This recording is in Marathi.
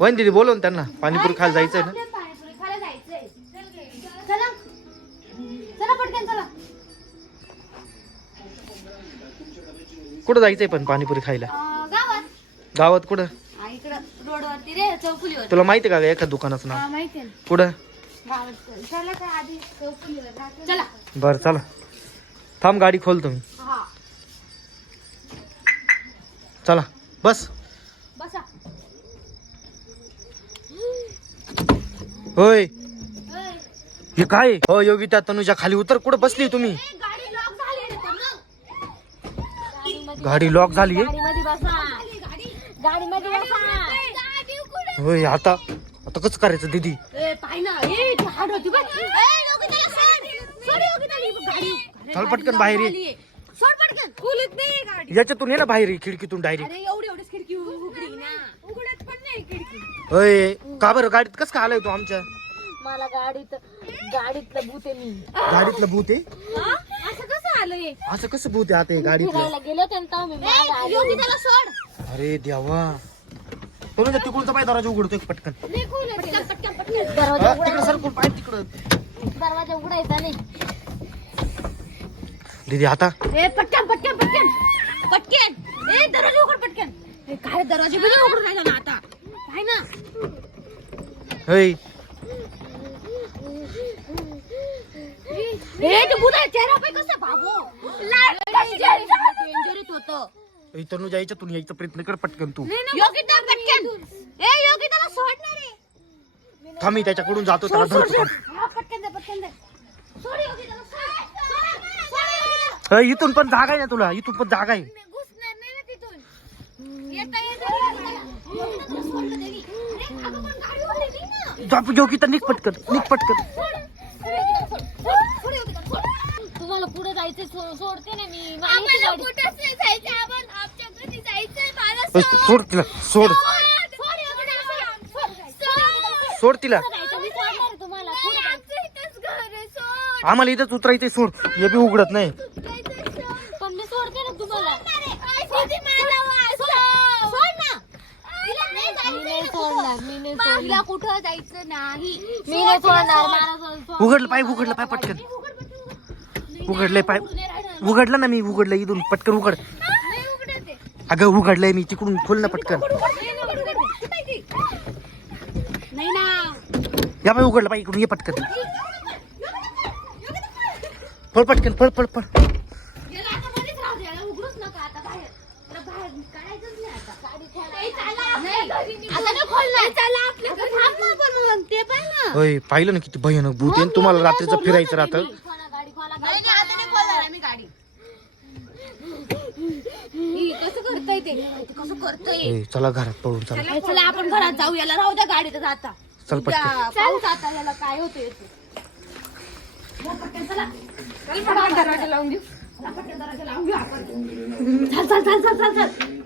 वहिनी दिदी बोलव ना त्यांना पाणीपुरी खायला जायचंय ना. आपल्याला पाणीपुरी खायला जायचंय. चला चला पटकन चला. कुठं जायचंय पण पाणीपुरी खायला? अं, गावात. गावात कुठं? हा, इकडं रोडवरती रे चौकुलीवर तुला माहिती का एका दुकानाचं नाव? माहिती आहे ना. कुठं? गावात. चला का आधी चौकुलीवर राहतो. चला. बरं चला. थांब गाडी खोल तुम्ही. हा. चला बसा. होय. ओय, हे काय? हो योगिता तनुजा खाली उतर. कुठं बसली तुम्ही? गाडी लॉक झाली रे पण ना. गाडीमध्ये- गाडी लॉक झाली गाडीमध्ये बसा. गाडीमध्ये बसा. होय आता आता कसं करायचं दीदी? चल पटकन बाहेर ये. याच्यातून ये ना बाहेर ये, खिडकीतून डायरेक्ट अरे एवढी एवढीच खिडकी उघडी ना. उघडत पण नाही खिडकी. होय. का बरं? गाडीत कसं काय आलाय तू आमच्या? मला गाडीत गाडीतलं भूत आहे मी. गाडीतलं भूत आहे? असं कसं आलंय? असं कसं भूत आहे आता हे गाडीतलं? फिरायला गेलो तेव्हा मी योगिताला सोड. अरे देवा. तनुजा तिकडूनचा पाय दरवाजा उघडतोय पटकन. पटकन पटकन पटकन. हा, दरवाजा तिकडं सरकून पाय तिकडं. दरवाजा उघडायचा नाही. दीदी आता? ए पटकन पटकन पटकन. पटकन. ए दरवाजा उघड पटकन. ए काय दरवाजा बिना उघडून राहिला ना आता? काय ना होय ए ते बुधा चेहरा पे कसा बाबू डेंजरच होतं ए, तनुजा याच्यातून यायचा प्रयत्न कर पटकन तू. योगिता पटकन. ए योगिताला सोडणार रे थांबी त्याच्याकडून जातो त्याला धरतो. हा. होय, इथून पण जागा आहे ना तुला इथून पण जागा आहे. घुसणार नाही ना तिथून येता येता योगिताला सोडलं त्यांनी. अरे, अगं, पण गाडीवर आहे ती ना. जाप योगिता निघ पटकन निघ पटकन. तुम्हाला पुढे जायचं सोडते ना मी. आम्हाला कुठंच नाही जायचं आपण आमच्या घरी जायचंय मला सोड. तिला सोड. सोड तिला. तुम्हाला. आम्हाला इथंच उतरायचंय सोड. हे बी उघडत नाही. पण मी सोडते ना तुम्हाला मी नाही सोडणार मी नाही सोडणार. कुठं जायचं नाही. मी नाही सोडणार मला सोड- उघडलं पाय उघडलं पाय पटकन. उघडलंय पाय. उघडलं ना मी उघडलं इथून. पटकन उघड. नाही उघडत. आहे. अगं उघडलंय मी तिकडून खोल ना पटकन. नाही ना. या पाय उघडलं पाय इकडून ये पटकन. पळ पटकन पळ पळ पळ याला आता मध्येच राहू दे, याला उघडूच नका आता बाहेर. याला बाहेर काढायचंच नाही आता. गाडी खोला. नाही, आता नाही खोलणार. थांब ना पण मग, ते पाह्य ना. होय पाहिलं ना किती भयानक भूत आहे. आणि तुम्हाला रात्रीचं फिरायचं राहतं. खोला, गाडी खोला, गाडी खोला. ही, कसं करतोय ते ते कसं करतोय ए, चला घरात पळून चला. आपण घरात जाऊ. याला राहू द्या गाडीत आता. चल पटकन. पाऊस आता याला काय होतं याचं. या पटकन चला. चल, पटकन. दरवाजा लावून देऊ. चला, पटकन दरवाजा लावून चाल आपण. चल चल चल चल चल